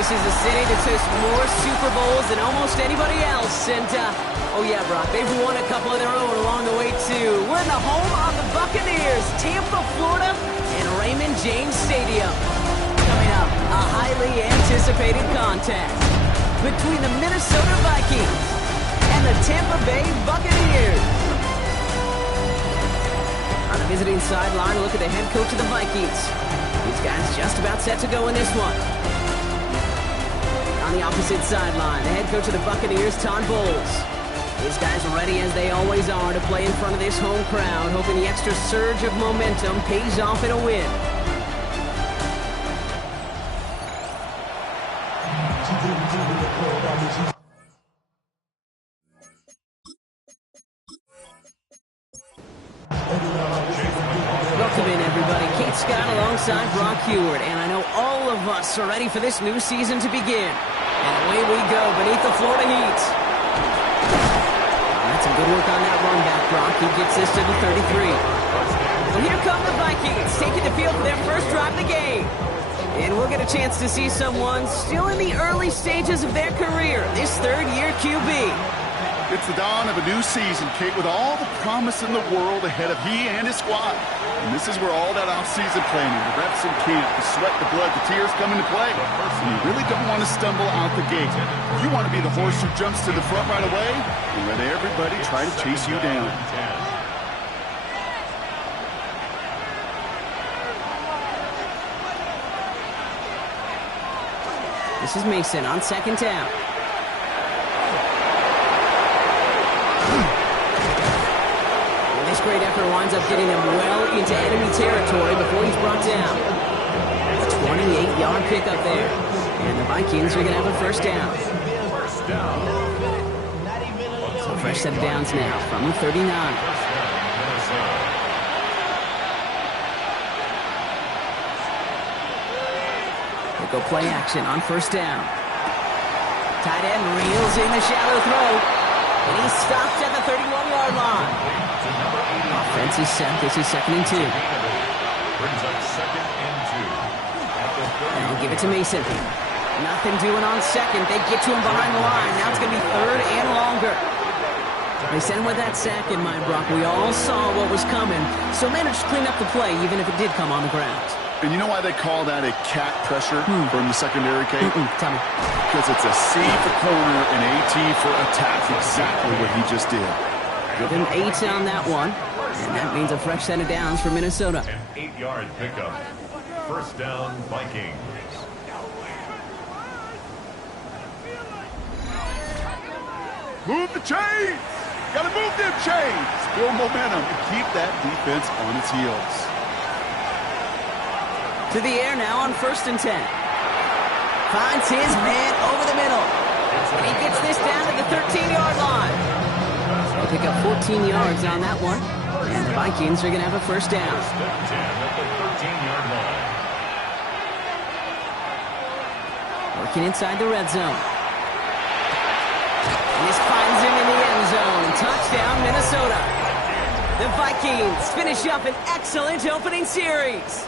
This is a city that's hosted more Super Bowls than almost anybody else. And, oh yeah, Brock, they've won a couple of their own along the way, too. We're in the home of the Buccaneers, Tampa, Florida, and Raymond James Stadium. Coming up, a highly anticipated contest between the Minnesota Vikings and the Tampa Bay Buccaneers. On the visiting sideline, look at the head coach of the Vikings. These guys just about set to go in this one. On the opposite sideline, the head coach of the Buccaneers, Todd Bowles. These guys are ready as they always are to play in front of this home crowd, hoping the extra surge of momentum pays off in a win. Welcome in, everybody. Kate Scott alongside Brock Heward, and I know all of us are ready for this new season to begin. And away we go beneath the Florida Heat. That's some good work on that run back, Brock. He gets this to the 33. Well, here come the Vikings, taking the field for their first drive of the game. And we'll get a chance to see someone still in the early stages of their career, this third-year QB. It's the dawn of a new season, Kate, with all the promise in the world ahead of he and his squad. And this is where all that off-season planning, the reps in camp, the sweat, the blood, the tears come into play. And you really don't want to stumble out the gate. You want to be the horse who jumps to the front right away and let everybody try to chase you down. This is Mason on second down. This great effort winds up getting him well into enemy territory before he's brought down. A 28-yard pickup there. And the Vikings are going to have a first down. So fresh set of downs now from the 39. They go play action on first down. Tight end reels in the shallow throw. And he's stopped at the 31-yard line. Offense is set. This is 2nd and 2. Brings up 2nd and 2. And they'll give it to Mason. Nothing doing on second. They get to him behind the line. Now it's going to be 3rd and longer. They sent him with that sack in mind, Brock. We all saw what was coming, so managed to clean up the play, even if it did come on the ground. And you know why they call that a cat pressure from the secondary, Kate? Tell me. Because it's a C for corner and AT for attack. Exactly what he just did. Give him 8 on that one. And that means a fresh set of downs for Minnesota. An 8-yard pickup. First down, Vikings. Move the chains! Gotta move them chains! Build momentum and keep that defense on its heels. To the air now on 1st and 10. Finds his man over the middle. And he gets this down to the 13-yard line. They pick up 14 yards on that one. And the Vikings are going to have a first down. First and 10 at the 13-yard line. Working inside the red zone. And this finds him in the end zone. Touchdown, Minnesota. The Vikings finish up an excellent opening series.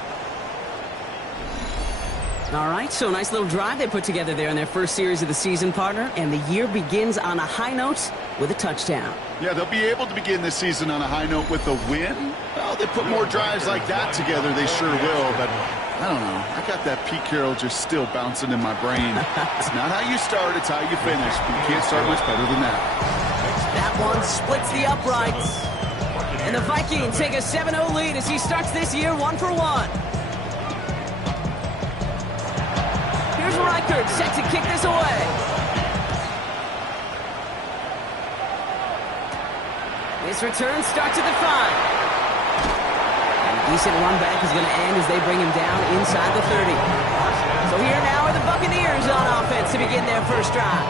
All right, so nice little drive they put together there in their first series of the season, partner. And the year begins on a high note with a touchdown. Yeah, they'll be able to begin this season on a high note with a win. Well, they put more drives like that together, they sure will. But I don't know. I got that Pete Carroll just still bouncing in my brain. It's not how you start, it's how you finish. But you can't start much better than that. That one splits the uprights. And the Vikings take a 7-0 lead as he starts this year 1 for 1. Here's Reichert set to kick this away. This return starts at the 5. And a decent run back is going to end as they bring him down inside the 30. So here now are the Buccaneers on offense to begin their first drive.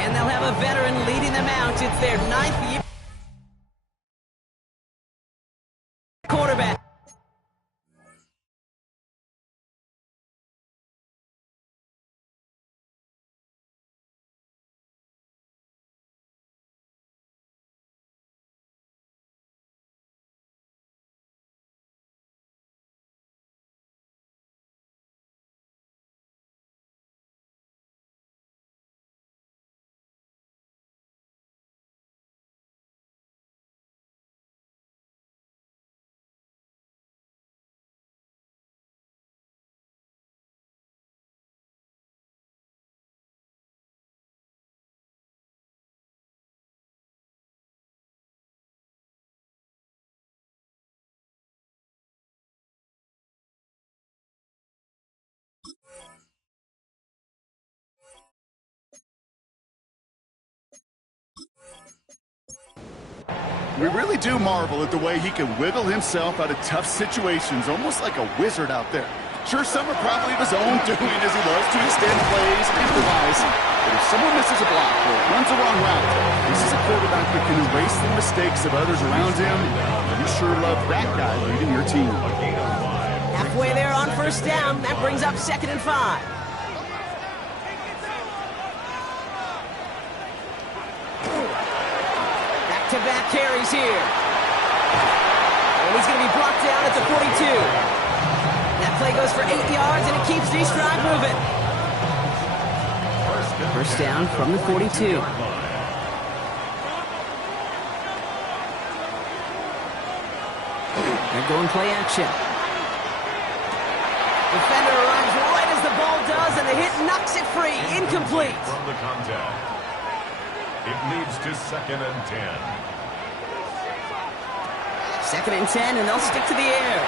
And they'll have a veteran leading them out. It's their 9th year. We really do marvel at the way he can wiggle himself out of tough situations, almost like a wizard out there. Sure, some are probably of his own doing as he loves to extend plays and improvise. But if someone misses a block or runs the wrong route, this is a quarterback that can erase the mistakes of others around him. You sure love that guy leading your team. Halfway there on first down. That brings up 2nd and 5. Back-to-back carries here. And he's going to be brought down at the 42. That play goes for 8 yards, and it keeps these drive moving. First down from the 42. They're going play action. Defender arrives right as the ball does, and the hit knocks it free. Incomplete. From the contact. It leads to 2nd and 10. 2nd and 10, and they'll stick to the air.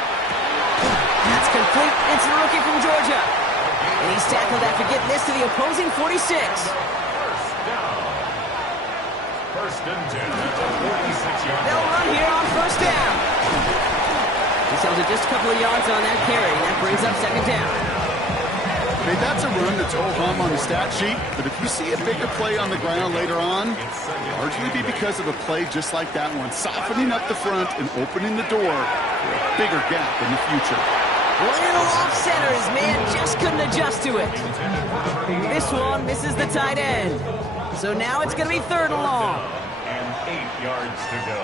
That's complete. It's the rookie from Georgia. And he's tackled after getting this to the opposing 46. First down. 1st and 10 at the 46-yard They'll line. run here on first down. He's held it just a couple of yards on that carry. That brings up 2nd down. Hey, that's a run that's ho-hum on the stat sheet, but if you see a bigger play on the ground later on, it'll largely be because of a play just like that one, softening up the front and opening the door for a bigger gap in the future. Little off center. His man just couldn't adjust to it. This one misses the tight end. So now it's going to be 3rd and long. And 8 yards to go.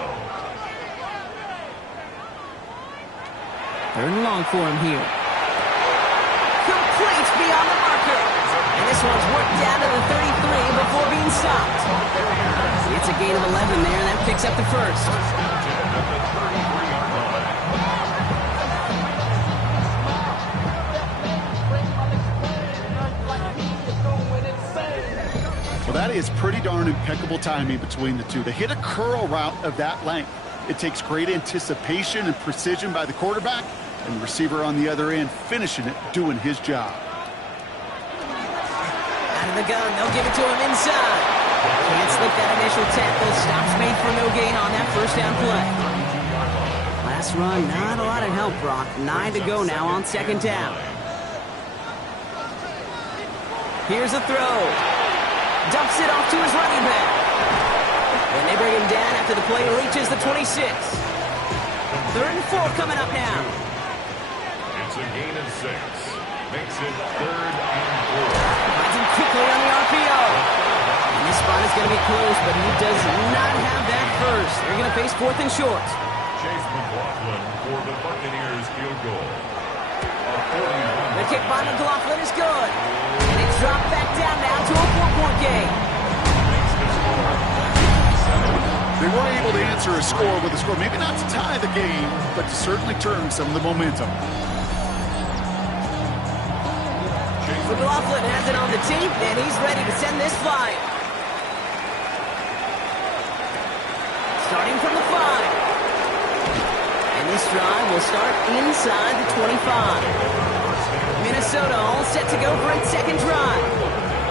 3rd and long for him here. Complete beyond the marker. And this one's worked down to the 33 before being stopped. It's a gain of 11 there, and that picks up the first. Well, that is pretty darn impeccable timing between the two. To hit a curl route of that length, it takes great anticipation and precision by the quarterback, and the receiver on the other end finishing it, doing his job. Out of the gun, they'll give it to him inside. Can't slip that initial tackle. Stops made for no gain on that first down play. Last run, not a lot of help, Brock. 9 to go now on 2nd down. Here's a throw. Dumps it off to his running back. And they bring him down after the play reaches the 26. 3rd and 4 coming up now. It's a gain of 6. Makes it 3rd and 4. Finds him quickly on the RPO. And this spot is going to be close, but he does not have that first. They're going to face 4th and short. Chase McLaughlin for the Buccaneers field goal. The kick by McLaughlin is good. And it's dropped back down now to a 4-point game. They were able to answer a score with a score, maybe not to tie the game, but to certainly turn some of the momentum. McLaughlin has it on the team, and he's ready to send this flying. Starting from the 5. And this drive will start inside the 25. Minnesota all set to go for its 2nd drive.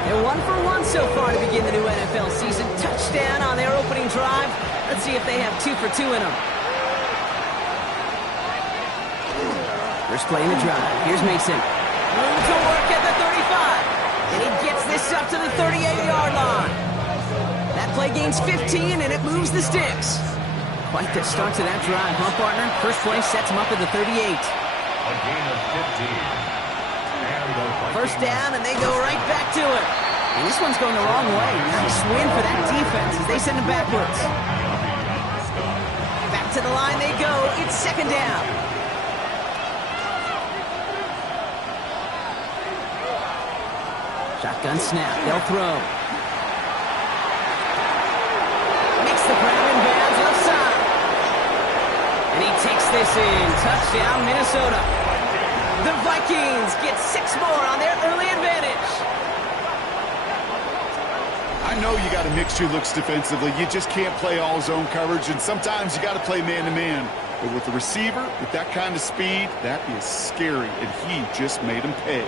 They're 1 for 1 so far to begin the new NFL season. Touchdown on their opening drive. Let's see if they have 2 for 2 in them. First play in the drive. Here's Mason. Room to work at the 35. And he gets this up to the 38-yard line. That play gains 15, and it moves the sticks. Quite the start to that drive, huh, partner? First play sets him up at the 38. A gain of 15. First down, and they go right back to it. And this one's going the wrong way. Nice win for that defense as they send it backwards. Back to the line they go. It's 2nd down. Shotgun snap. They'll throw. Makes the grab in bounds left side. And he takes this in. Touchdown, Minnesota. The Vikings get 6 more on their early advantage. I know you got to mix your looks defensively. You just can't play all zone coverage, and sometimes you got to play man-to-man. But with the receiver, with that kind of speed, that is scary, and he just made him pay.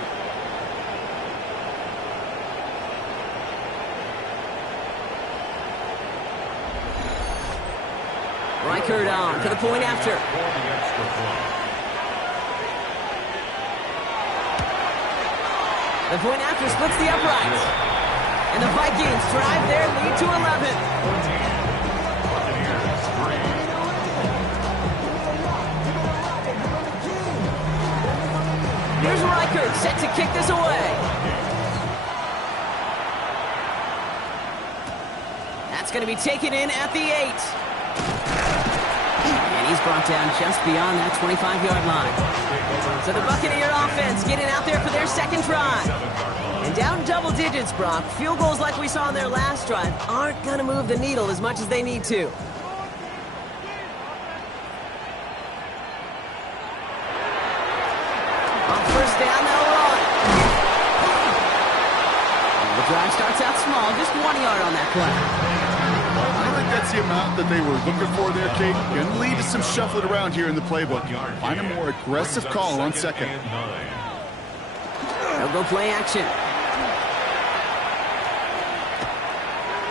Reichert on for the point after. The point after splits the uprights. And the Vikings drive their lead to 11. Here's Reichert set to kick this away. That's going to be taken in at the 8. And he's brought down just beyond that 25-yard line. So the Buccaneer offense getting out there for their second drive. And down double digits, Brock. Field goals like we saw in their last drive aren't going to move the needle as much as they need to. On first down, they'll run. And the drive starts out small, just 1 yard on that play. I think that's the amount that they were looking for there, Kate. Going to lead to some shuffling around here in the playbook. Find a more aggressive call on second. They'll go play action.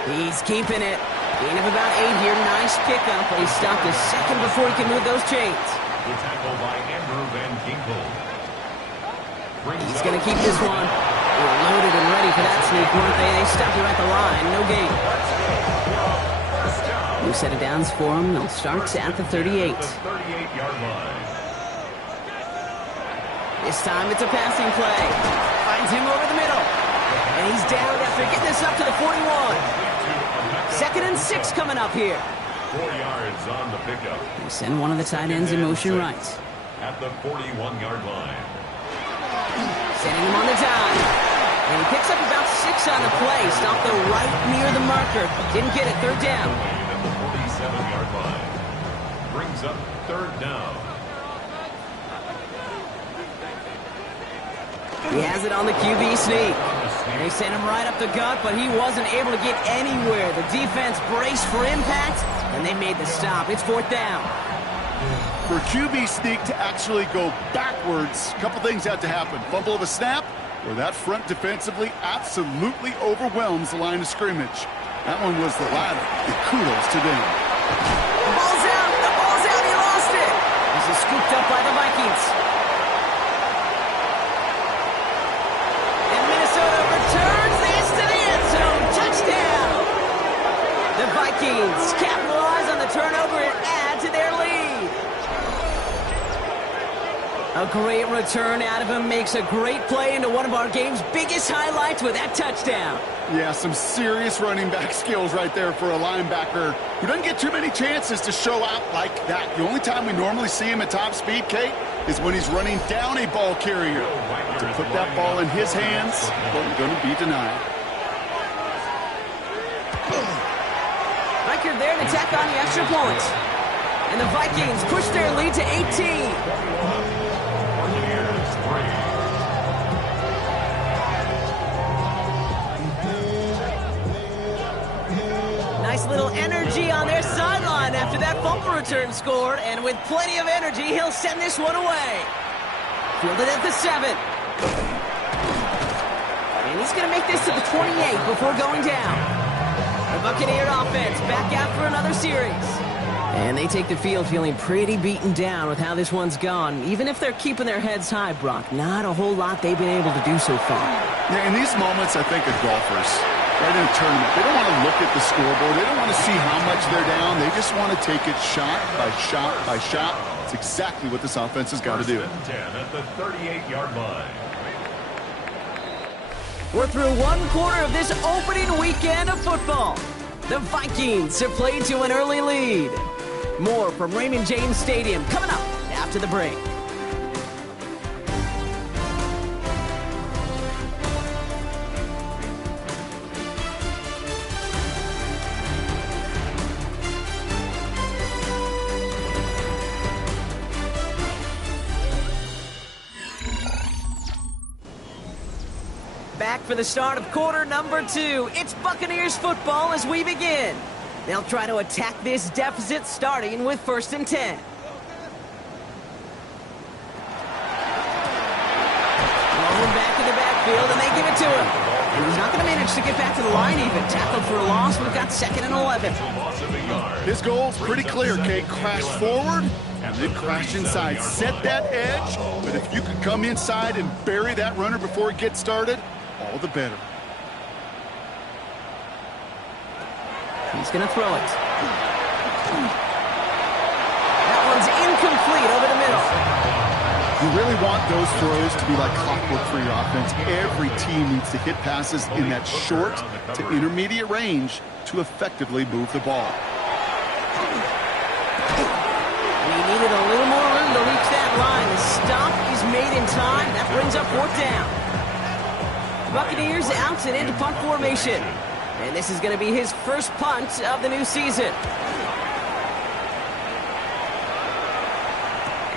He's keeping it. Gain of about 8 here. Nice pickup, but he stopped a second before he can move those chains. The tackle by Andrew Van Ginkel. He's going to keep this one. They were loaded and ready for that sneak, weren't they? They stopped him at the line. No gain. New set of downs for him. They'll start at the 38. 38-yard line. This time it's a passing play. Finds him over the middle. And he's down after getting this up to the 41. 2nd and 6 coming up here. 4 yards on the pickup. They send one of the tight ends in motion right. At the 41-yard line. Sending him on the dime. And he picks up about 6 on the play. Stopped the right near the marker. Didn't get it. 3rd down. At the 47-yard line. Brings up 3rd down. He has it on the QB sneak. They sent him right up the gut, but he wasn't able to get anywhere. The defense braced for impact, and they made the stop. It's 4th down. For QB sneak to actually go backwards, a couple things have to happen. Fumble of a snap, or that front defensively absolutely overwhelms the line of scrimmage. That one was the latter, and kudos to them. The ball's out! The ball's out! He lost it! This is scooped up by the Vikings. And Minnesota returns this to the end zone. Touchdown! The Vikings capitalize on the turnover and add to their lead. A great return out of him, makes a great play into one of our game's biggest highlights with that touchdown. Yeah, some serious running back skills right there for a linebacker who doesn't get too many chances to show out like that. The only time we normally see him at top speed, Kate, is when he's running down a ball carrier. To put that ball in his hands, well, going to be denied. Reichert there to tack on the extra point. And the Vikings push their lead to 18. Nice little energy on their sideline after that fumble return scored, and with plenty of energy, he'll send this one away. Fielded at the 7. And he's going to make this to the 28 before going down. The Buccaneer offense back out for another series. And they take the field feeling pretty beaten down with how this one's gone. Even if they're keeping their heads high, Brock, not a whole lot they've been able to do so far. Yeah, in these moments, I think of golfers. Right in a tournament, they don't want to look at the scoreboard. They don't want to see how much they're down. They just want to take it shot by shot by shot. It's exactly what this offense has got to do. 10 at the 38-yard line. We're through one quarter of this opening weekend of football. The Vikings have played to an early lead. More from Raymond James Stadium coming up after the break. Back for the start of quarter number 2. It's Buccaneers football as we begin. They'll try to attack this deficit starting with 1st and 10. Rolling back in the backfield, and they give it to him. And he's not going to manage to get back to the line even. Tackled for a loss. We've got 2nd and 11. His goal's pretty clear, Kate. Crash forward and then crash inside. Set that edge, but if you can come inside and bury that runner before it gets started, all the better. He's going to throw it. That one's incomplete over the middle. You really want those throws to be like clockwork for your offense. Every team needs to hit passes in that short to intermediate range to effectively move the ball. And he needed a little more room to reach that line. The stop is made in time. That brings up 4th down. Buccaneers out and into punt formation. And this is going to be his first punt of the new season.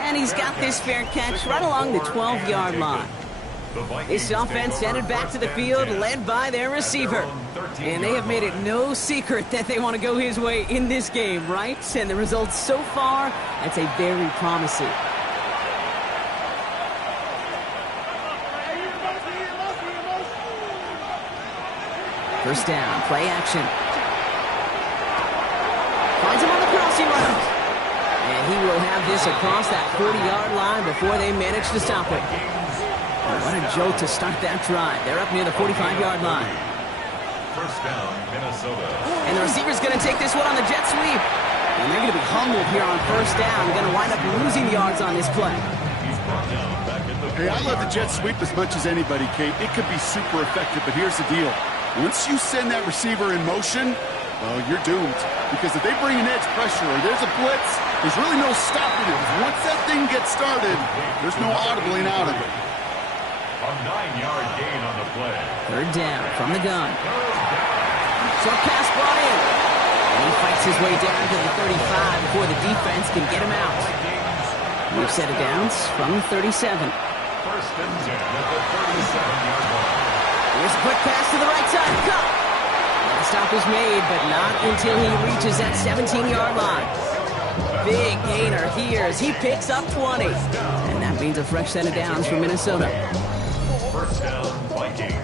And he's got this fair catch right along the 12-yard line. This offense headed back to the field, led by their receiver. And they have made it no secret that they want to go his way in this game, right? And the results so far, I'd say very promising. First down, play action. Finds him on the crossing route. And he will have this across that 40-yard line before they manage to stop it. What a jolt to start that drive. They're up near the 45-yard line. First down, Minnesota. And the receiver's going to take this one on the jet sweep. And they're going to be humbled here on first down. They're going to wind up losing yards on this play. Hey, I love the jet sweep as much as anybody, Kate. It could be super effective, but here's the deal. Once you send that receiver in motion, well, you're doomed. Because if they bring an edge pressure or there's a blitz, there's really no stopping it. Once that thing gets started, there's no audibling out of it. A 9-yard gain on the play. Third down from the gun. Short pass brought in. And he fights his way down to the 35 before the defense can get him out. We've set it downs from 37. First and 10 at the 37-yard line. Here's a quick pass to the right side. Cut! The stop is made, but not until he reaches that 17-yard line. Big gainer here as he picks up 20. And that means a fresh set of downs for Minnesota. First down, Vikings.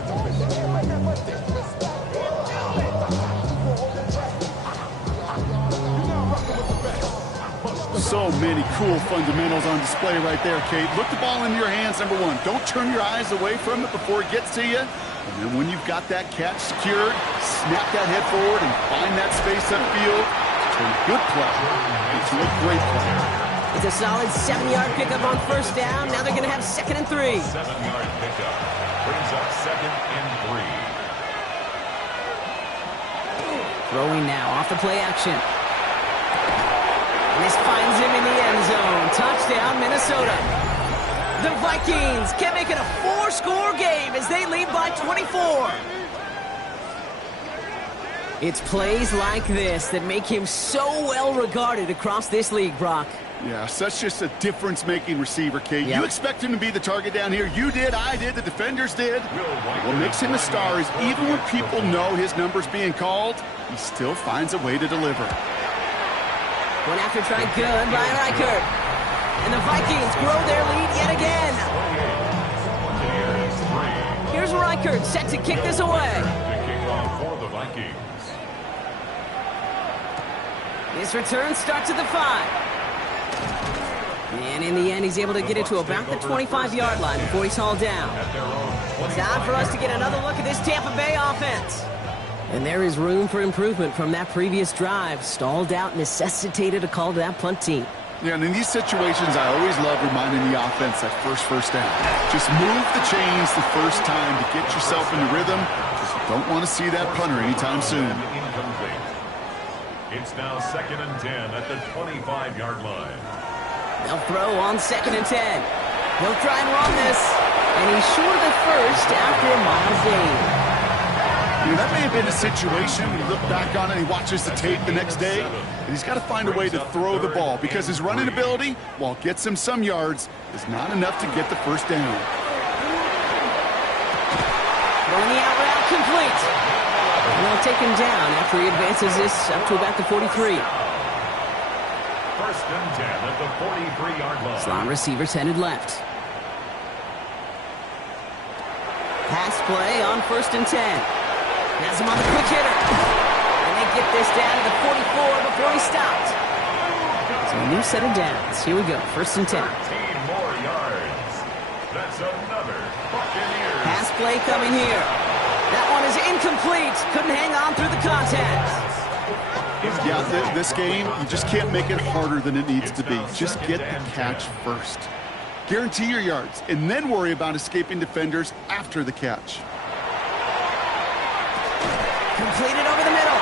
So many cool fundamentals on display right there, Kate. Look the ball into your hands, number one. Don't turn your eyes away from it before it gets to you. And then when you've got that catch secured, snap that head forward and find that space upfield. Turn a good play into a great play. It's a solid 7-yard pickup on first down. Now they're going to have 2nd and 3. 7-yard pickup. Brings up 2nd and 3. Throwing now off the play action. And this finds him in the end zone. Touchdown, Minnesota. The Vikings can make it a 4-score game as they lead by 24. It's plays like this that make him so well regarded across this league, Brock. Yeah, such just a difference-making receiver, Kate. Yep. You expect him to be the target down here. You did, I did, the defenders did. What makes him a star is even when people know his number's being called, he still finds a way to deliver. One after try good by Reichert. And the Vikings grow their lead yet again. Here's Reichert set to kick this away. To kick off for the Vikings. This return starts at the 5. And in the end, he's able to get it to about the 25-yard line before he's hauled down. Time for us to get another look at this Tampa Bay offense. And there is room for improvement from that previous drive. Stalled out, necessitated a call to that punt team. Yeah, and in these situations, I always love reminding the offense that first down. Just move the chains the first time to get yourself into rhythm, because you don't want to see that punter anytime soon. Incomplete. It's now 2nd and 10 at the 25-yard line. They'll throw on 2nd and 10. He'll try and run this. And he's short of the first after a mild gain. You know, that may have been a situation when you look back on it and he watches the tape the next day, and he's got to find a way to throw the ball because his running ability, while it gets him some yards, is not enough to get the first down. Throwing the out route complete. And they'll take him down after he advances this up to about the 43. First and 10 at the 43-yard line. Slot receivers headed left. Pass play on 1st and 10. Has him on the quick hitter. And they get this down to the 44 before he stopped. So a new set of downs. Here we go, 1st and 10. 13 more yards. That's another Buccaneers. Pass play coming here. That one is incomplete. Couldn't hang on through the contact. Yeah, this game, you just can't make it harder than it needs to be. Just get the catch first. Guarantee your yards, and then worry about escaping defenders after the catch. Completed over the middle.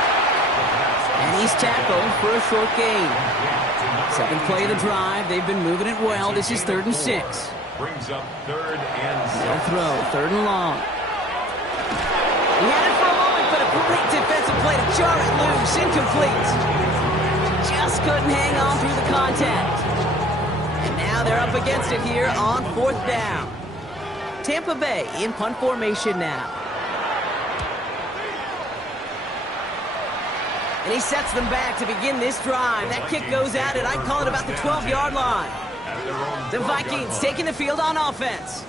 And he's tackled for a short gain. Second play of the drive. They've been moving it well. This is 3rd and 6. Brings up 3rd and 6. No throw, 3rd and long. He had it for a moment, but a great defensive play to jar it loose. Incomplete. Just couldn't hang on through the contact. And now they're up against it here on 4th down. Tampa Bay in punt formation now. And he sets them back to begin this drive. That kick goes at it. I'd call it about the 12-yard line. The Vikings taking the field on offense.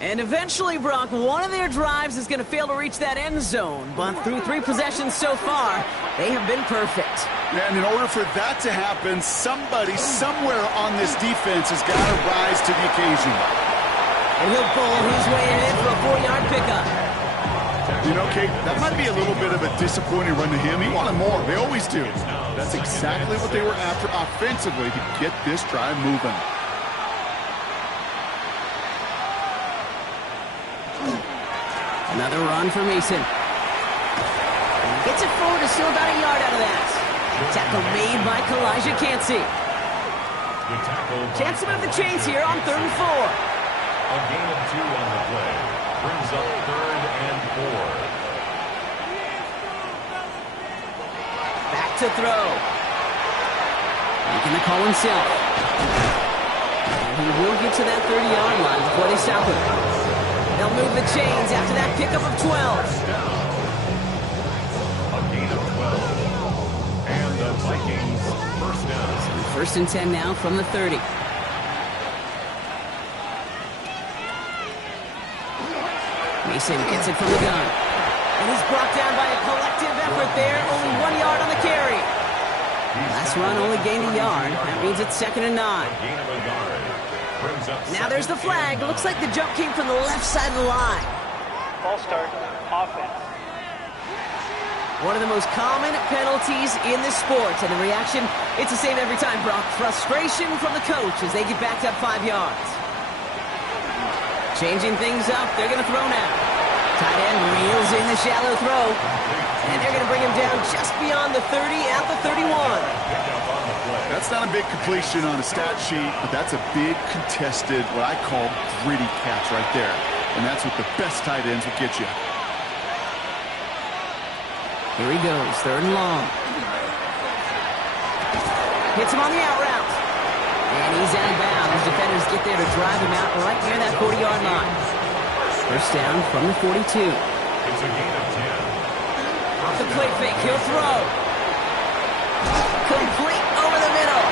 And eventually, Brock, one of their drives is going to fail to reach that end zone. But through 3 possessions so far, they have been perfect. And in order for that to happen, somebody somewhere on this defense has got to rise to the occasion. And he'll bowl his way in for a 4-yard pickup. You know, Kate, that might be a little bit of a disappointing run to him. He wanted more. They always do. That's exactly what they were after offensively to get this drive moving. Another run for Mason. And he gets it forward to steal about a yard out of that. Tackle made by Kalijah Cansey. Chance to move the chains here on 3rd and 4. A gain of 2 on the play. Brings up 3rd and 4. Back to throw. Making the call himself. And he will get to that 30-yard line before they stop him. They'll move the chains after that pickup of 12. A gain of 12. And the Vikings first down. So 1st and 10 now from the 30. Mason gets it from the gun. And he's brought down by a collective effort there. Only 1 yard on the carry. Last run only gained a yard. That means it's 2nd and 9. Gain of a yard. Brings up Now there's the flag. It looks like the jump came from the left side of the line. False start, offense. One of the most common penalties in this sport. And the reaction, it's the same every time, Brock. Frustration from the coach as they get backed up 5 yards. Changing things up. They're going to throw now. Tight end reels in the shallow throw. And they're going to bring him down just beyond the 30 at the 31. That's not a big completion on a stat sheet, but that's a big contested, what I call gritty catch right there. And that's what the best tight ends will get you. Here he goes, 3rd and long. Hits him on the out route. And he's out of bounds. Defenders get there to drive him out right near that 40-yard line. First down from the 42. It's a gain of 10. Off the play fake, he'll throw. Complete over the middle.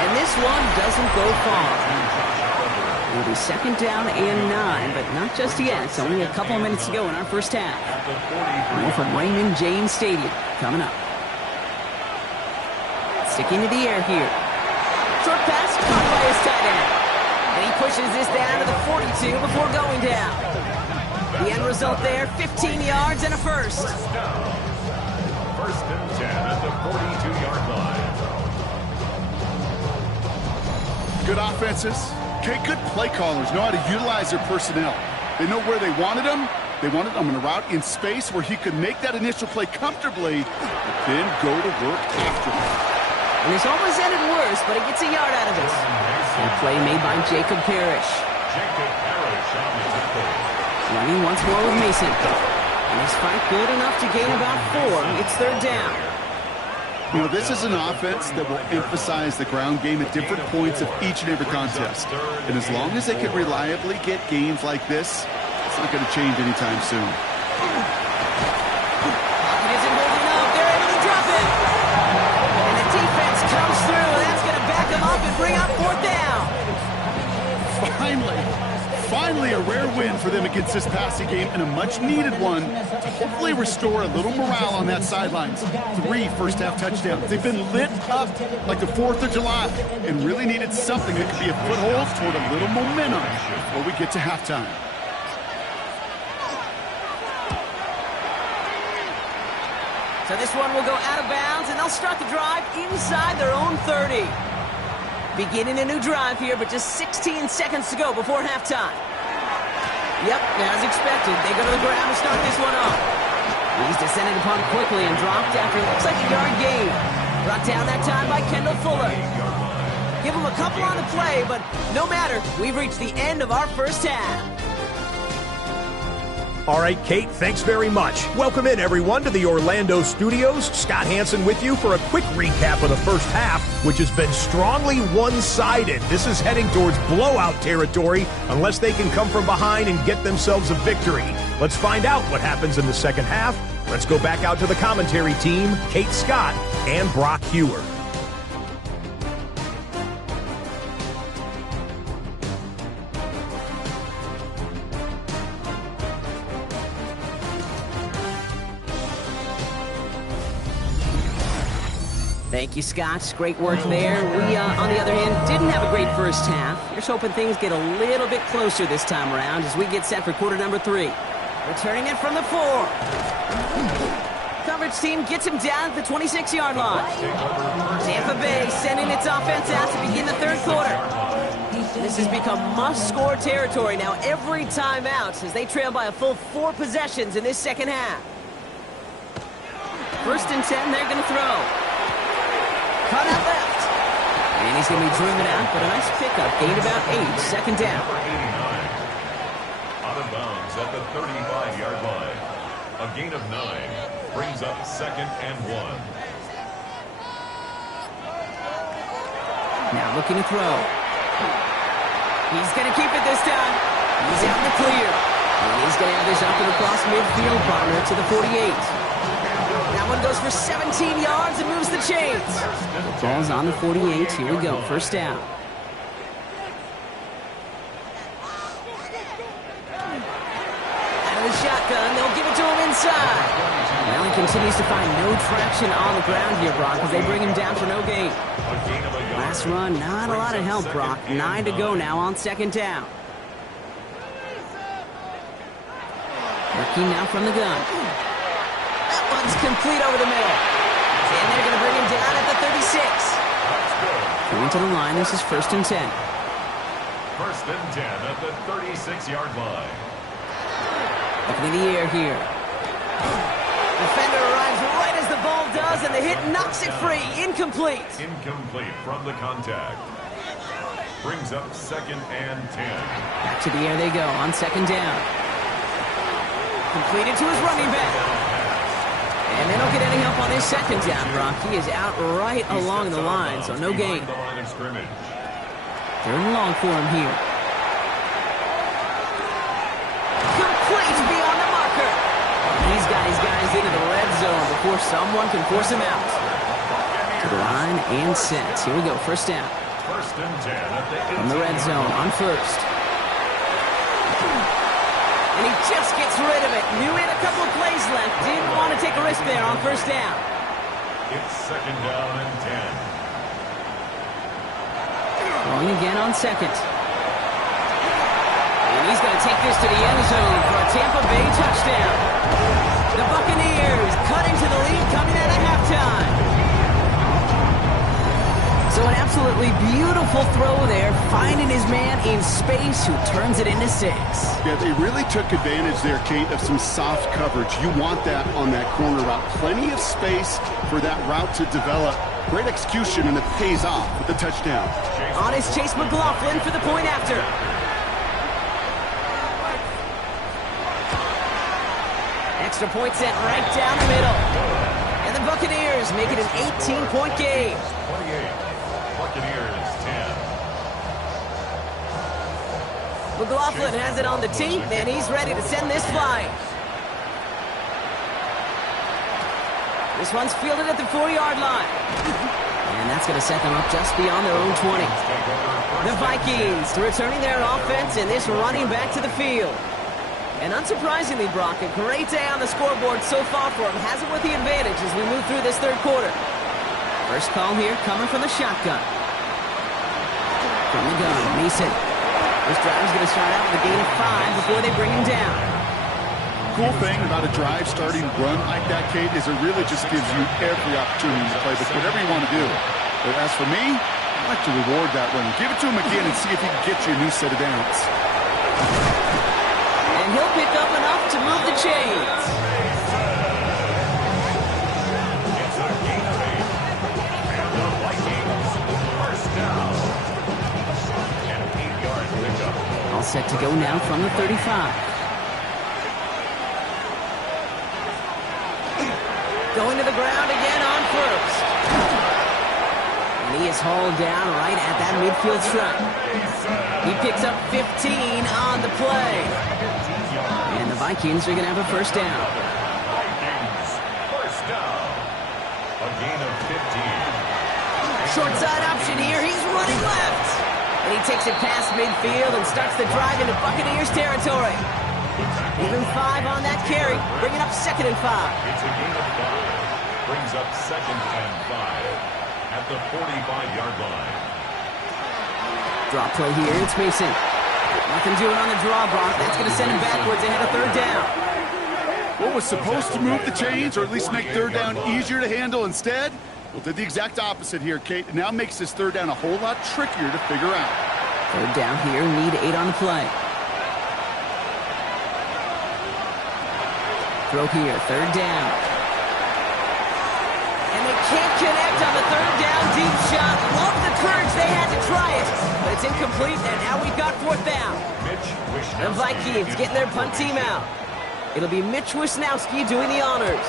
And this one doesn't go far. It'll be 2nd down and 9, but not just yet. It's only a couple of minutes to go in our first half. More from Raymond James Stadium coming up. Sticking to the air here. Short pass caught by his tight end. And he pushes this down to the 42 before going down. The end result there, 15 yards and a first. 1st and 10 at the 42-yard line. Good offenses. Okay, good play callers know how to utilize their personnel. They know where they wanted them. They wanted them in a route in space where he could make that initial play comfortably, but then go to work after it. And this almost ended worse, but he gets a yard out of this. A play made by Jacob Parrish. Jacob Parrish on the tackle. Running once more with Mason. And his fight good enough to gain about 4. It's 3rd down. You know, this is an offense that will emphasize the ground game at different points of each and every contest. And as long as they can reliably get gains like this, it's not going to change anytime soon. Pocket isn't holding up. They're able to drop it. And the defense comes through. That's going to back them up and bring up 4th down. Finally a rare win for them against this passing game, and a much-needed one to hopefully restore a little morale on that sidelines. 3 first-half touchdowns. They've been lit up like the 4th of July and really needed something that could be a foothold toward a little momentum before we get to halftime. So this one will go out of bounds, and they'll start the drive inside their own 30. Beginning a new drive here, but just 16 seconds to go before halftime. Yep, as expected, they go to the ground to start this one off. He's descended upon quickly and dropped after looks like a yard gain. Brought down that time by Kendall Fuller. Give him a couple on the play, but no matter, we've reached the end of our first half. All right, Kate, thanks very much. Welcome in, everyone, to the Orlando studios. Scott Hansen with you for a quick recap of the first half, which has been strongly one-sided. This is heading towards blowout territory unless they can come from behind and get themselves a victory. Let's find out what happens in the second half. Let's go back out to the commentary team, Kate Scott and Brock Hewer. Thank you, Scott. Great work there. We, on the other hand, didn't have a great first half. Just hoping things get a little bit closer this time around as we get set for quarter number 3. Returning it from the 4. Coverage team gets him down at the 26-yard line. Tampa Bay sending its offense out to begin the third quarter. This has become must-score territory now every time out as they trail by a full 4 possessions in this second half. 1st and 10, they're going to throw. Cut out left. And he's going to be driven out, but a nice pickup. Gained about 8. Second down. Out of bounds at the 35-yard line. A gain of 9 brings up 2nd and 1. Now looking to throw. He's going to keep it this time. He's out in the clear. And he's going to have this up and across midfield, partner, to the 48. That one goes for 17 yards and moves the chains. The ball's on the 48. Here we go. First down. Out of the shotgun. They'll give it to him inside. Well, he continues to find no traction on the ground here, Brock, as they bring him down for no gain. Last run, not a lot of help, Brock. 9 to go now on second down. Working now from the gun. One's complete over the middle. And they're going to bring him down at the 36. Going to the line, this is 1st and 10. 1st and 10 at the 36-yard line. Looking in the air here. Defender arrives right as the ball does, and the hit knocks it free. Incomplete. Incomplete from the contact. Brings up 2nd and 10. Back to the air they go on second down. Completed to his running back. And they don't get any help on his second down, Brock. He is out right along the line, so no gain. 3rd and long for him here. Complete beyond the marker. He's got his guys into the red zone before someone can force him out. To the line and set. Here we go, first down. 1st and 10 at the from the red zone on first. And he just gets rid of it. Knew he had a couple of plays left. Didn't want to take a risk there on first down. It's 2nd down and 10. Going again on second. And he's going to take this to the end zone for a Tampa Bay touchdown. The Buccaneers cutting to the lead coming out of halftime. So an absolutely beautiful throw there, finding his man in space who turns it into 6. Yeah, they really took advantage there, Kate, of some soft coverage. You want that on that corner route. Plenty of space for that route to develop. Great execution, and it pays off with the touchdown. On is Chase McLaughlin for the point after. Extra point sent right down the middle. And the Buccaneers make it an 18-point game. 28. Buccaneers 10. McLaughlin has it on the tee, and he's ready to send this flying. This one's fielded at the 4-yard line. And that's going to set them up just beyond their own 20. The Vikings returning their offense, and this running back to the field. And unsurprisingly, Brock, a great day on the scoreboard so far for him. Has it with the advantage as we move through this third quarter. First call here coming from the shotgun. From the gun, Mason. This driver's going to start out with a gain of 5 before they bring him down. Cool thing about a drive starting run like that, Kate, is it really just gives you every opportunity to play with whatever you want to do. But as for me, I like to reward that run. Give it to him again and see if he can get you a new set of downs. And he'll pick up enough to move the chains. It's a gain of 8. And the Vikings, first down. An 8-yard pickup. All set to go now from the 35. Going to the ground again on first. And he is hauled down right at that midfield stripe. He picks up 15 on the play. And the Vikings are going to have a first down. Vikings, first down. A gain of 15. Short side option here. He's running left. And he takes it past midfield and starts the drive into Buccaneers territory. Even 5 on that carry, bringing up 2nd and 5. It's a gain of 5. Brings up 2nd and 5 at the 45-yard line. Draw play here, it's Mason. Nothing doing on the draw, Brock. That's going to send him backwards ahead of 3rd down. What was supposed to move the chains or at least make 3rd down easier to handle instead? Well, did the exact opposite here, Kate. It now makes this 3rd down a whole lot trickier to figure out. 3rd down here, need 8 on the play. Throw here, 3rd down. And they can't connect on the 3rd down deep shot. Love the courage they had to try it, but it's incomplete, and now we've got 4th down. The Vikings getting their punt team out. It'll be Mitch Wisnowski doing the honors.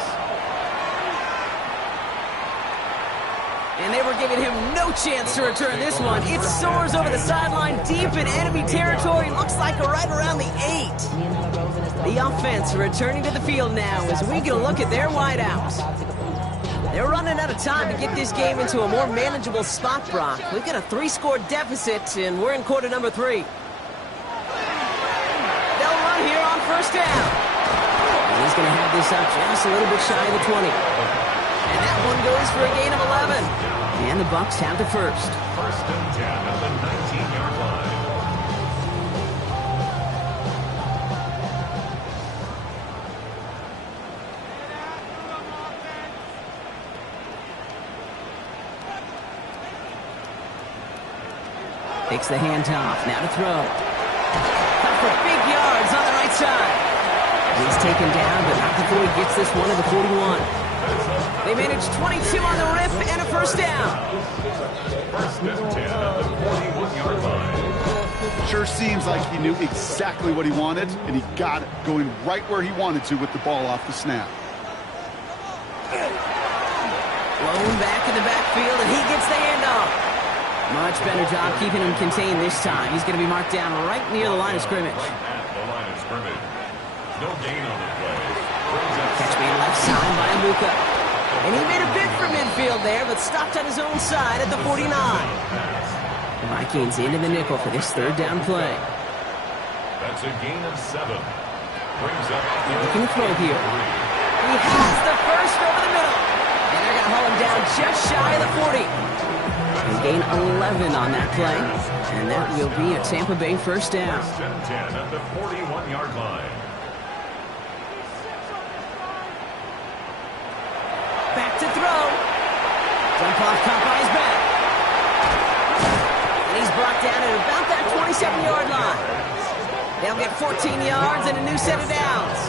And they were giving him no chance to return this one. It soars over the sideline deep in enemy territory. Looks like right around the 8. The offense returning to the field now as we get a look at their wideouts. They're running out of time to get this game into a more manageable spot, Brock. We've got a 3-score deficit, and we're in quarter number 3. They'll run here on first down. And he's going to have this up just a little bit shy of the 20. And that one goes for a gain of 11. And the Bucs have the first. 1st and 10 at the 19-yard line. Takes the handoff, now to throw. Cut for big yards on the right side. He's taken down, but not before he gets this one to the 41. They managed 22 on the rip and a first down. 1st and 10 at the 41-yard line. Sure seems like he knew exactly what he wanted, and he got it, going right where he wanted to with the ball off the snap. Blown back in the backfield, and he gets the handoff. Much better job keeping him contained this time. He's going to be marked down right near the line of scrimmage. Right at the line of scrimmage. No gain on the play. Catch me left side by Luka. And he made a bid for midfield there, but stopped on his own side at the 49. The Vikings into the nickel for this 3rd down play. That's a gain of 7. Brings up Looking to throw here. He has the first over the middle. And they're going to haul him down just shy of the 40. And gain 11 on that play. And that will be a Tampa Bay first down. 1st and 10 at the 41-yard line. Back to throw. Jump off, caught by his back. And he's brought down at about that 27-yard line. They'll get 14 yards and a new set of downs.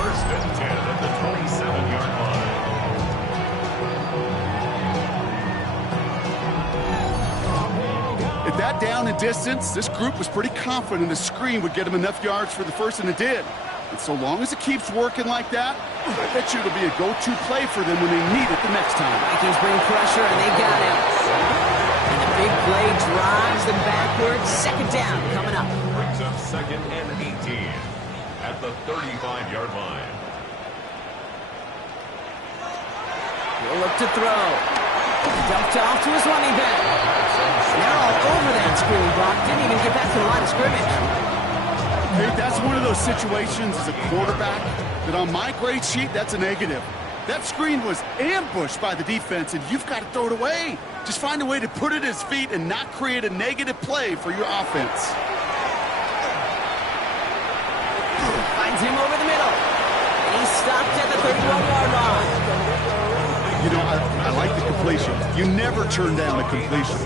1st and 10 at the 27-yard line. At that down and distance, this group was pretty confident the screen would get him enough yards for the first, and it did. And so long as it keeps working like that, I bet you it'll be a go-to play for them when they need it the next time. Vikings bring pressure, and they got him. And the big play drives them backwards. 2nd down coming up. Brings up 2nd and 18 at the 35-yard line. He'll look to throw. Dumped off to his running back. They're all over that screen, Brock. Didn't even get back to the line of scrimmage. Hey, that's one of those situations as a quarterback that on my grade sheet, that's a negative. That screen was ambushed by the defense, and you've got to throw it away. Just find a way to put it at his feet and not create a negative play for your offense. Finds him over the middle. And he's stopped at the 31-yard line. You know, I like the completion. You never turn down a completion.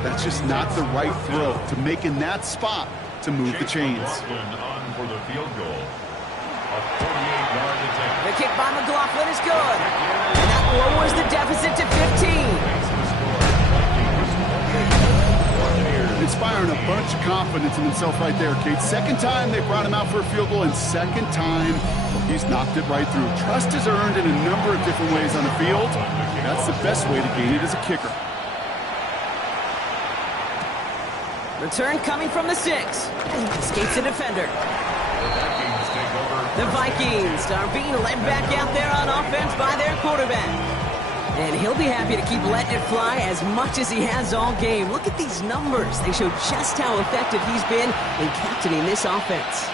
That's just not the right throw to make in that spot to move the chains. On for the field goal. A 48-yard attempt. The kick by McLaughlin is good. And that lowers the deficit to 15. Inspiring a bunch of confidence in himself right there, Kate. Second time they brought him out for a field goal, and second time he's knocked it right through. Trust is earned in a number of different ways on the field. That's the best way to gain it as a kicker. Return coming from the 6. Escapes the defender. The Vikings are being led back out there on offense by their quarterback. And he'll be happy to keep letting it fly as much as he has all game. Look at these numbers. They show just how effective he's been in captaining this offense.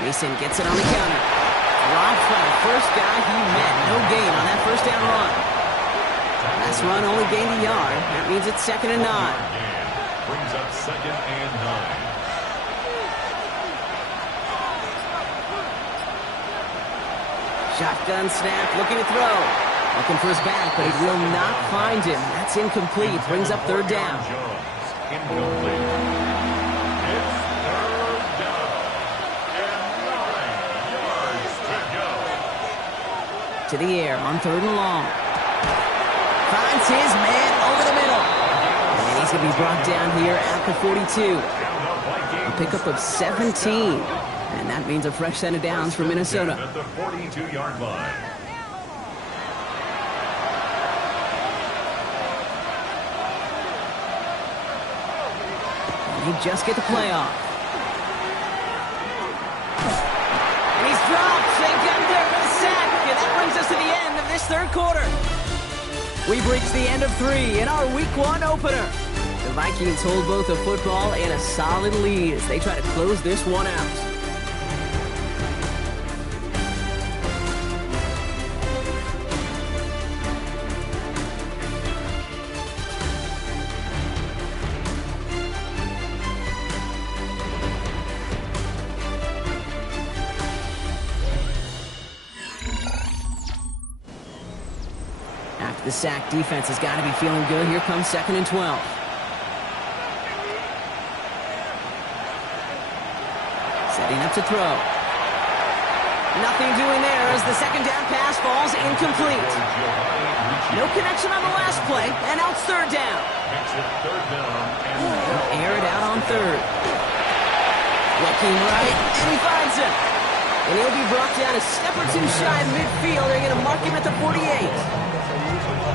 Mason gets it on the counter. Robbed by the first guy he met. No gain on that first down run. Last run only gained a yard. That means it's 2nd and 9. Brings up 2nd and 9. Shotgun snap, looking to throw. Looking for his back, but he will not find him. That's incomplete. Brings up 3rd down. Incomplete. It's 3rd down. And 9 yards to go. To the air on 3rd and long. Finds his man over the middle. And he's going to be brought down here at the 42. A pickup of 17. And that means a fresh set of downs for Minnesota. At the 42-yard line. And they just get the play off. And he's dropped. They got there for the sack. And that brings us to the end of this 3rd quarter. We've reached the end of 3 in our Week 1 opener. The Vikings hold both a football and a solid lead as they try to close this one out. The sack defense has got to be feeling good. Here comes 2nd and 12. Setting up to throw. Nothing doing there as the 2nd down pass falls incomplete. No connection on the last play, and now it's 3rd down. Makes it 3rd down. They'll air it out on 3rd. Looking right, and he finds him. And he'll be brought down a step or two shy of midfield. They're going to mark him at the 48.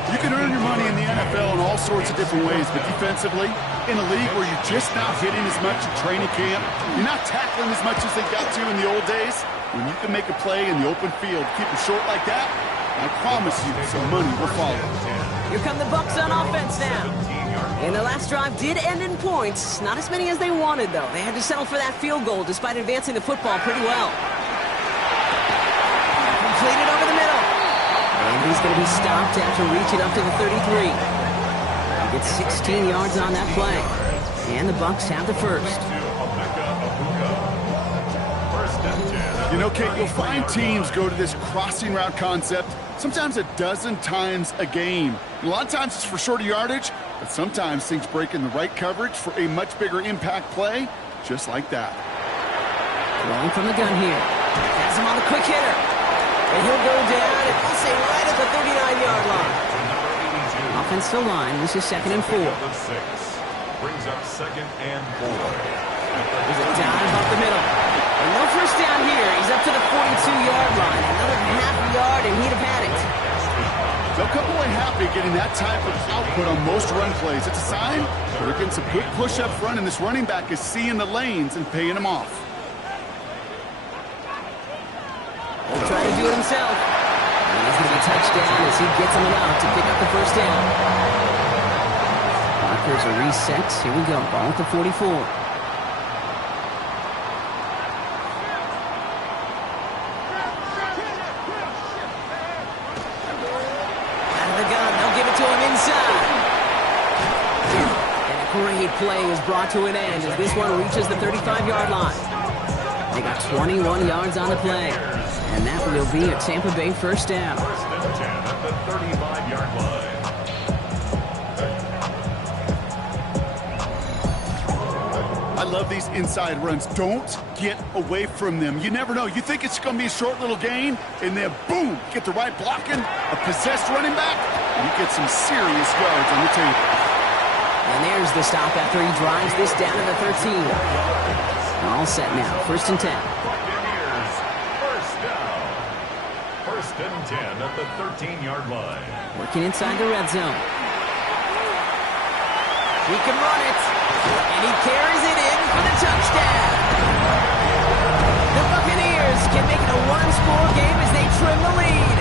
You can earn your money in the NFL in all sorts of different ways, but defensively, in a league where you're just not hitting as much in training camp, you're not tackling as much as they got to in the old days, when you can make a play in the open field, keep it short like that, I promise you some money will follow. Here come the Bucs on offense now. And their last drive did end in points. Not as many as they wanted, though. They had to settle for that field goal despite advancing the football pretty well. Completed over the middle. And he's going to be stopped after reaching up to the 33. He gets 16 yards on that play. And the Bucs have the first. You know, Kate, you'll find teams go to this crossing route concept sometimes a dozen times a game. A lot of times it's for shorter yardage, but sometimes things break in the right coverage for a much bigger impact play, just like that. Throwing from the gun here. Has him on the quick hitter. And he'll go down, and I'll say right at the 39-yard line. Offensive line, this is 2nd and 4. Brings up 2nd and 4. There's a dive up the middle. And no first down here. He's up to the 42-yard line. Another half a yard, and he'd have had it. They'll come away happy getting that type of output on most run plays. It's a sign they're getting some good push up front, and this running back is seeing the lanes and paying them off. He'll try to do it himself. And he's going to be touchdown as he gets him out to pick up the first down. Blockers are reset. Here we go. Ball at the 44. great play is brought to an end as this one reaches the 35-yard line. They got 21 yards on the play, and that will be a Tampa Bay first down. First and 10 at the 35-yard line. I love these inside runs. Don't get away from them. You never know. You think it's going to be a short little gain, and then boom, get the right blocking, a possessed running back, and you get some serious yards on the table. And there's the stop after he drives this down to the 13. All set now. First and 10. Buccaneers, first down. First and 10 at the 13-yard line. Working inside the red zone. He can run it. And he carries it in for the touchdown. The Buccaneers can make it a one-score game as they trim the lead.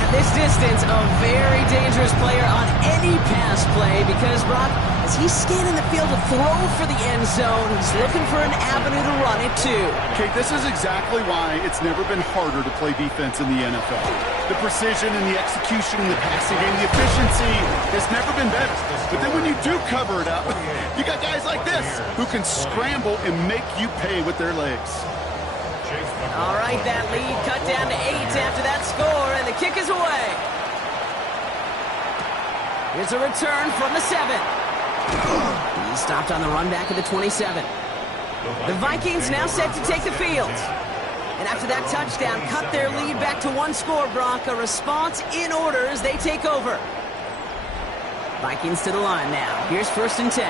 At this distance, a very dangerous player on any pass play because, Brock, as he's scanning the field to throw for the end zone, he's looking for an avenue to run it too. Okay, this is exactly why it's never been harder to play defense in the NFL. The precision and the execution and the passing game, the efficiency has never been better. But then when you do cover it up, you got guys like this who can scramble and make you pay with their legs. All right, that lead cut down to 8 after that score, and the kick is away. Here's a return from the 7. He stopped on the run back at the 27. The Vikings now set to take the field. And after that touchdown, cut their lead back to one score, Brock. A response in order as they take over. Vikings to the line now. Here's first and 10.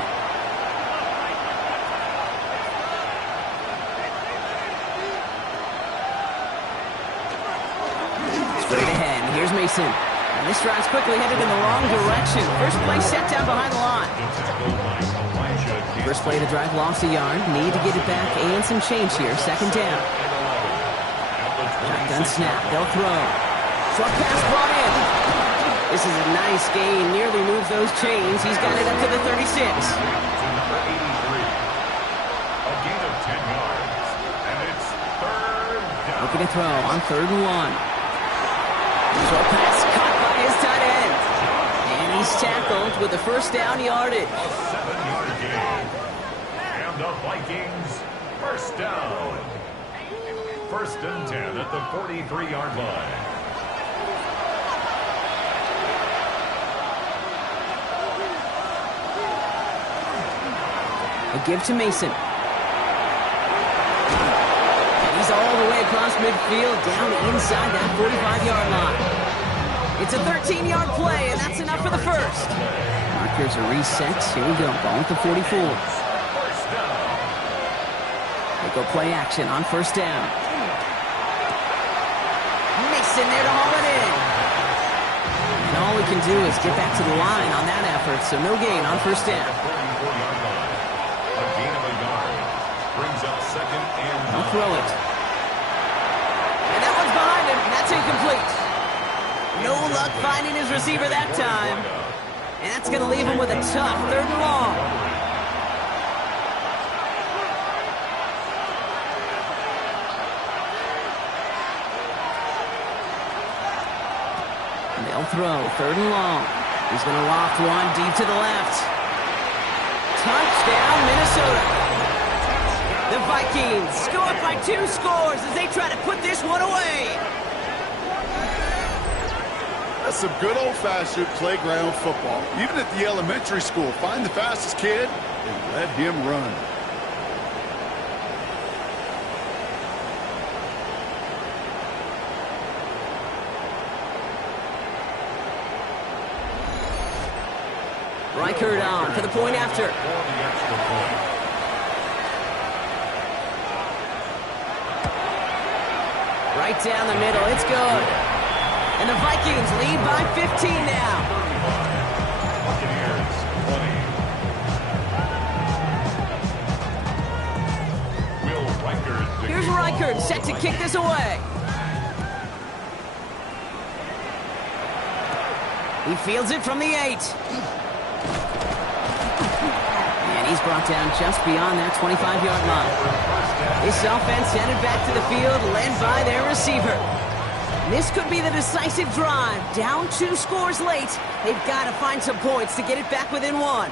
Straight ahead. Here's Mason. And this drive's quickly headed in the wrong direction. First play set down behind the line. First play of the drive lost a yard. Need to get it back and some change here. Second down. Shotgun snap. They'll throw. Short pass brought in. This is a nice gain. Nearly moves those chains. He's got it up to the 36. To number 83. A gain of 10 yards. And it's third down. Looking to throw on 3rd and 1. Short pass caught by his tight end. And he's tackled with the first down yardage. A 7-yard gain. And the Vikings, first down. First and 10 at the 43-yard line. A give to Mason. And he's all the way across midfield, down inside that 45-yard line. It's a 13-yard play, and that's enough for the first. Markers are reset. Here we go. Ball with the 44. First down. They go play action on first down. Mason there to haul it in. And all we can do is get back to the line on that effort, so no gain on first down. 34-yard line. A gain of a yard. Brings up second and I'll throw it. And that one's behind him, and that's incomplete. No luck finding his receiver that time. And that's going to leave him with a tough 3rd and long. And they'll throw 3rd and long. He's going to loft one deep to the left. Touchdown, Minnesota. The Vikings score by 2 scores as they try to put this one away. That's some good old-fashioned playground football. Even at the elementary school, find the fastest kid and let him run. Reichert on for the point after. for the extra point. Right down the middle. It's good. And the Vikings lead by 15 now. Buccaneers 20. Will Reichert. Here's Reichert set to kick this away. He fields it from the 8. And he's brought down just beyond that 25-yard line. This offense headed back to the field, led by their receiver. This could be the decisive drive. Down 2 scores late. They've got to find some points to get it back within 1.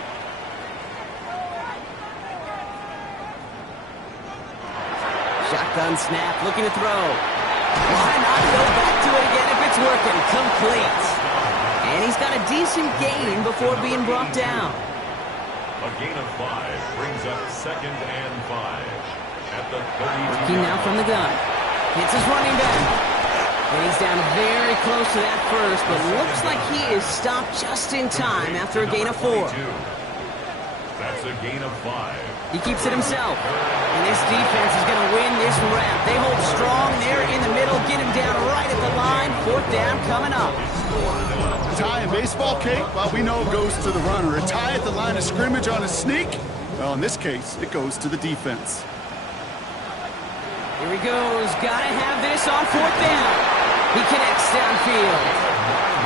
Shotgun snap, looking to throw. Why not go back to it again if it's working? Complete. And he's got a decent gain before being brought down. A gain of 5 brings up 2nd and 5 at the 32. Working now from the gun. Hits his running back. And he's down very close to that first, but looks like he is stopped just in time after a gain of 4. That's a gain of 5. He keeps it himself. And this defense is going to win this rep. They hold strong there in the middle, get him down right at the line. 4th down coming up. A tie in baseball, Kate, well, we know it goes to the runner. A tie at the line of scrimmage on a sneak, well, in this case, it goes to the defense. Here he goes. Got to have this on 4th down. He connects downfield.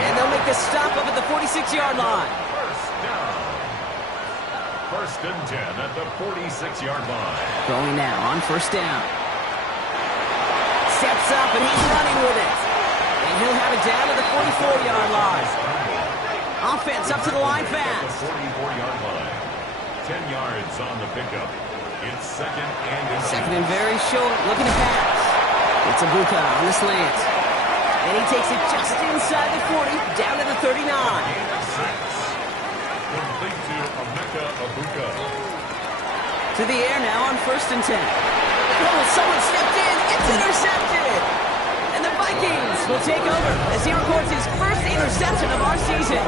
And they'll make the stop up at the 46-yard line. First and 10 at the 46-yard line. Going now on 1st down. Steps up and he's running with it. And he'll have it down to the 44-yard line. Offense up to the line fast. 44-yard line. 10 yards on the pickup. It's 2nd and 2nd and very short. Looking to pass. It's a Bucca on the slant. And he takes it just inside the 40, down to the 39. Complete to Emeka Egbuka. To the air now on 1st and 10. Oh, someone stepped in. It's intercepted. And the Vikings will take over as he records his first interception of our season.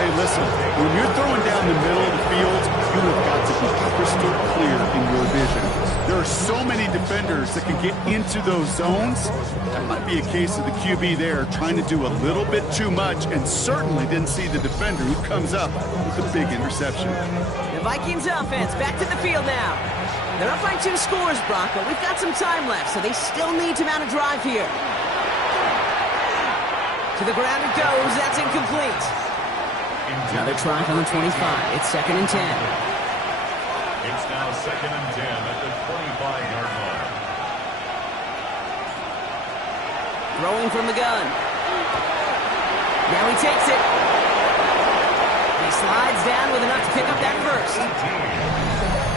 Hey, listen, when you're throwing down the middle of the field, you have got to be crystal clear in your vision. There are so many defenders that can get into those zones. That might be a case of the QB there trying to do a little bit too much and certainly didn't see the defender who comes up with a big interception. The Vikings offense back to the field now. They're up by 2 scores, Brock, but we've got some time left, so they still need to mount a drive here. To the ground it goes. That's incomplete. Another try from the 25. It's 2nd and 10. It's now 2nd and 10 at the 25-yard line. Throwing from the gun. Now he takes it. He slides down with enough to pick up that first.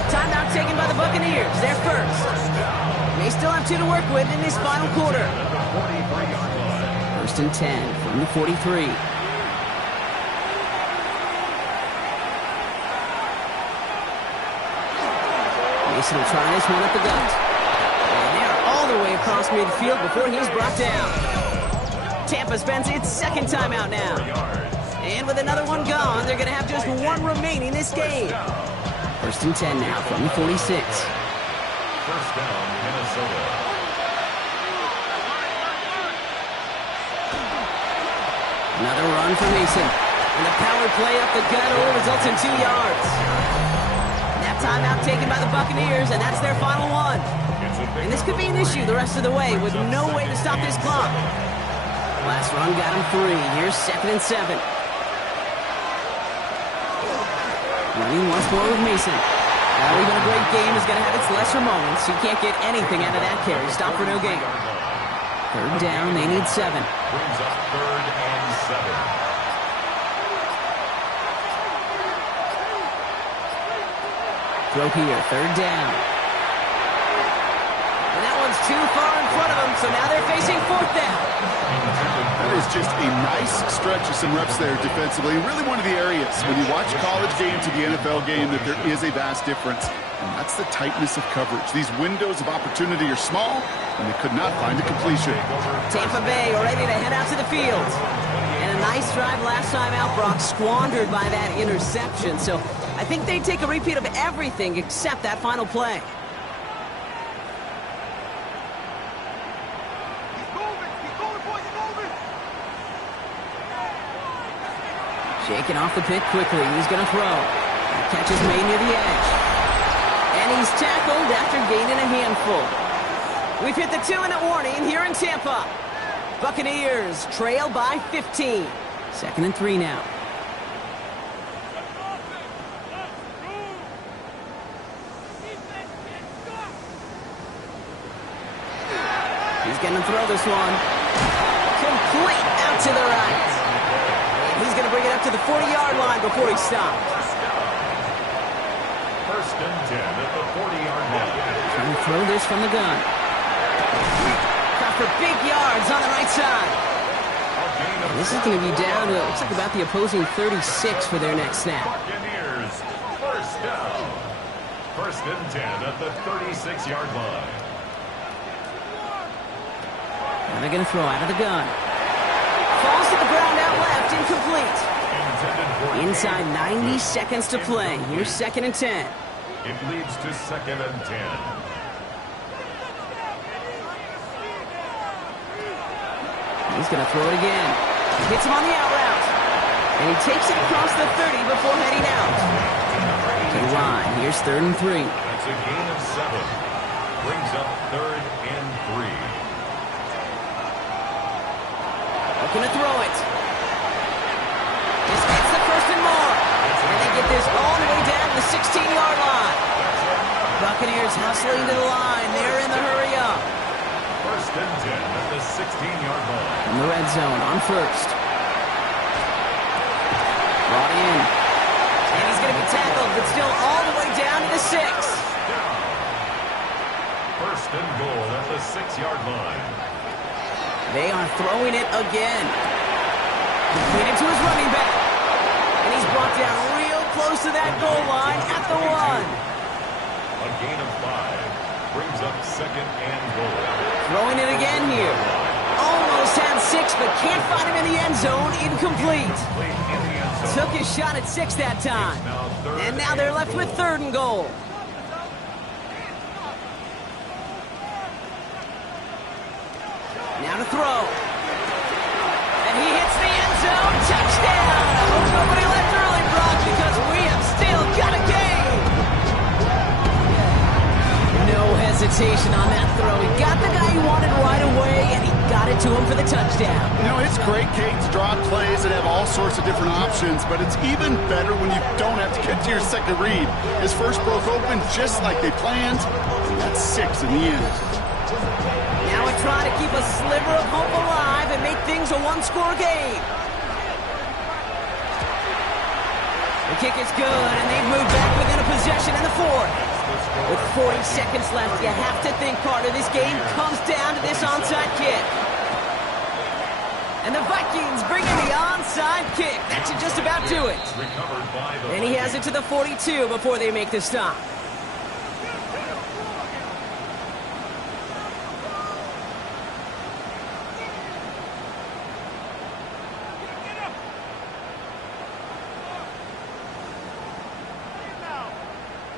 Timeout taken by the Buccaneers. They're first. They still have 2 to work with in this final quarter. 1st and 10 from the 43. Mason will try this one at the gut. And they're all the way across midfield before he's brought down. Tampa spends its 2nd timeout now. And with another one gone, they're going to have just 1 remaining this game. 1st and 10 now from the 46. First down, Minnesota. Another run for Mason. And the power play up the gut only results in 2 yards. That timeout taken by the Buccaneers, and that's their final one. And this could be an issue the rest of the way with no way to stop this clock. Last run got him 3. Here's 2nd and 7. Running once more with Mason. Now, even a great game is going to have its lesser moments. You can't get anything out of that carry. Stop for no gain. 3rd down, they need 7. Brings up 3rd and 7. Throw here, 3rd down. And that one's too far in front of them, so now they're facing 4th down. That is just a nice stretch of some reps there defensively. And really one of the areas when you watch college game to the NFL game that there is a vast difference. And that's the tightness of coverage. These windows of opportunity are small, and they could not find a completion. Tampa Bay ready to head out to the field. And a nice drive last time out, Brock, squandered by that interception. So I think they take a repeat of everything except that final play. Shaking off the pick quickly. He's going to throw. The catch is made near the edge. And he's tackled after gaining a handful. We've hit the 2-minute warning here in Tampa. Buccaneers trail by 15. 2nd and 3 now. He's going to throw this one. Complete out to the right. And he's going to bring it up to the 40-yard line before he stops. First and 10 at the 40-yard line. Trying to throw this from the gun. Got for big yards on the right side. This is going to be down to, looks like about the opposing 36 for their next snap. Buccaneers, first down. First and 10 at the 36-yard line. Now they're going to throw out of the gun. Falls to the ground out left, incomplete. Inside 90 seconds to play. Here's second and 10. It leads to second and 10. He's going to throw it again. Hits him on the out route. And he takes it across the 30 before heading out. To the line. Here's third and 3. That's a gain of 7. Brings up third and 3. Looking to throw it. This gets the first and more. And they get this all the way down to the 16-yard line. Buccaneers hustling to the line. They're in the hurry up. First and 10 at the 16-yard line. In the red zone on first. Brought in. And he's going to be tackled, but still all the way down to the 6. First and goal at the 6-yard line. They are throwing it again. Completed to his running back. And he's brought down real close to that goal line at the 1. A gain of 5. Brings up second and goal. Throwing it again here. Almost had 6, but can't find him in the end zone. Incomplete. Took his shot at 6 that time. And now they're left with third and goal. Now to throw. And he hits the end zone. Touchdown. I hope nobody left early, Brock, because we have still got a game. No hesitation on that throw. He got the guy he wanted right away, and he got it to him for the touchdown. You know, it's great, Kate, to draw plays and have all sorts of different options, but it's even better when you don't have to get to your second read. His first broke open just like they planned, and that's 6 in the end. Now we're trying to keep a sliver of hope alive and make things a one-score game. The kick is good, and they've moved back within a possession in the 4th. With 40 seconds left, you have to think, Carter, this game comes down to this onside kick. And the Vikings bring in the onside kick. That should just about do it. And he has it to the 42 before they make the stop.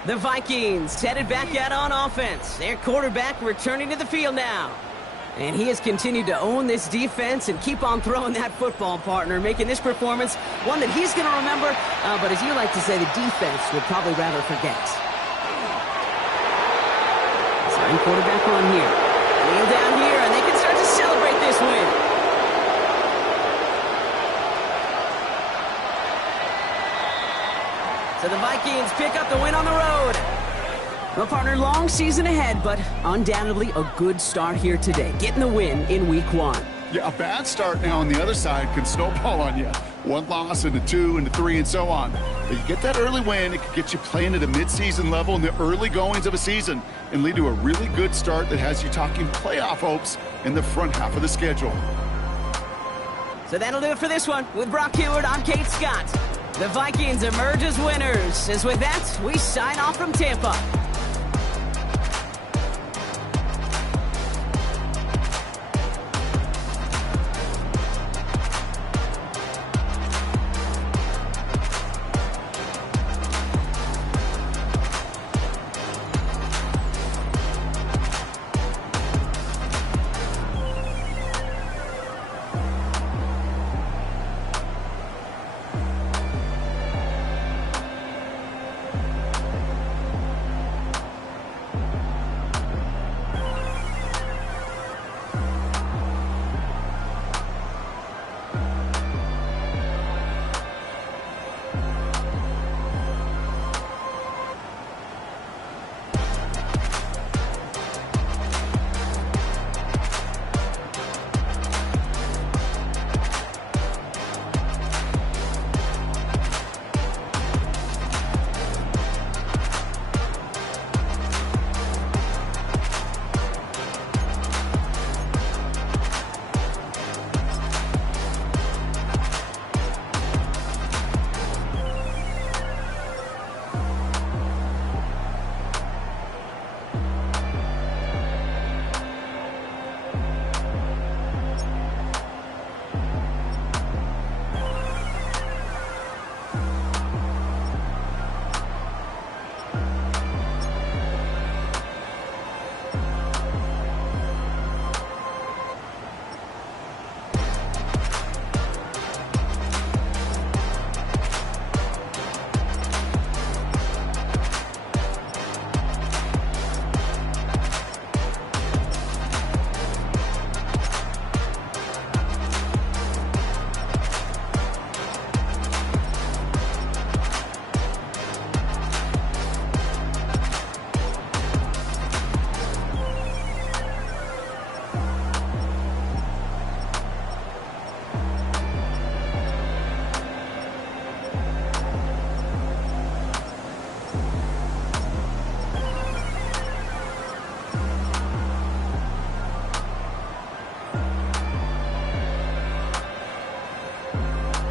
The Vikings headed back out on offense. Their quarterback returning to the field now. And he has continued to own this defense and keep on throwing that football, partner, making this performance one that he's going to remember, but as you like to say, the defense would probably rather forget. Second quarterback run here. Kneel down here, and they can start to celebrate this win. So the Vikings pick up the win on the road. Well, partner, long season ahead, but undoubtedly a good start here today, getting the win in Week 1. Yeah, a bad start now on the other side can snowball on you. 1 loss into 2 into 3 and so on. But you get that early win, it could get you playing at a midseason level in the early goings of a season and lead to a really good start that has you talking playoff hopes in the front half of the schedule. So that'll do it for this one. With Brock Heward, I'm Kate Scott. The Vikings emerge as winners. As with that, we sign off from Tampa.